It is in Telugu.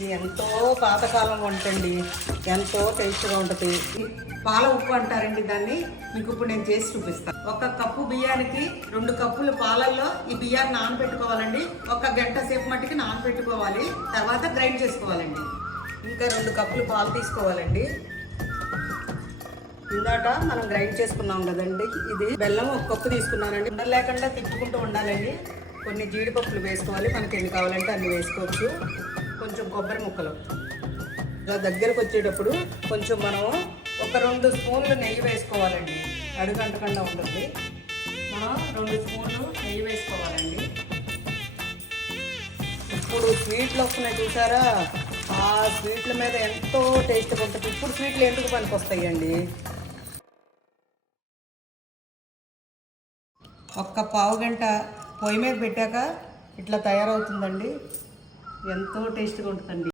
ఇది ఎంతో పాతకాలం వంట అండి ఎంతో టేస్ట్గా ఉంటుంది. పాల ఉప్పు అంటారండి దాన్ని. మీకు ఇప్పుడు నేను చేసి చూపిస్తాను ఒక కప్పు బియ్యానికి రెండు కప్పులు పాలల్లో ఈ బియ్యాన్ని నానబెట్టుకోవాలండి ఒక గంట సేపు మట్టికి నానబెట్టుకోవాలి తర్వాత గ్రైండ్ చేసుకోవాలండి. ఇంకా రెండు కప్పులు పాలు తీసుకోవాలండి. ఇందాట మనం గ్రైండ్ చేసుకున్నాం కదండి. ఇది బెల్లం ఒక కప్పు తీసుకున్నానండి. ఉండలు లేకుండా తిప్పుకుంటూ ఉండాలండి. కొన్ని జీడిపప్పులు వేసుకోవాలి. మనకి ఎన్ని కావాలంటే అన్ని వేసుకోవచ్చు. కొంచెం కొబ్బరి ముక్కలు. ఇలా దగ్గరకు వచ్చేటప్పుడు కొంచెం మనం ఒక రెండు స్పూన్లు నెయ్యి వేసుకోవాలండి. అడుగంటకుండా ఉంటుంది. మనం రెండు స్పూన్లు నెయ్యి వేసుకోవాలండి. ఇప్పుడు స్వీట్లు వస్తున్నాయి చూసారా? ఆ స్వీట్ల మీద ఎంతో టేస్ట్గా ఉంటుంది. ఇప్పుడు స్వీట్లు ఎందుకు పనికి వస్తాయండి ఒక్క పావు గంట పొయ్యి మీద పెట్టాక ఇట్లా తయారవుతుందండి. ఎంతో టేస్ట్గా ఉంటుందండి.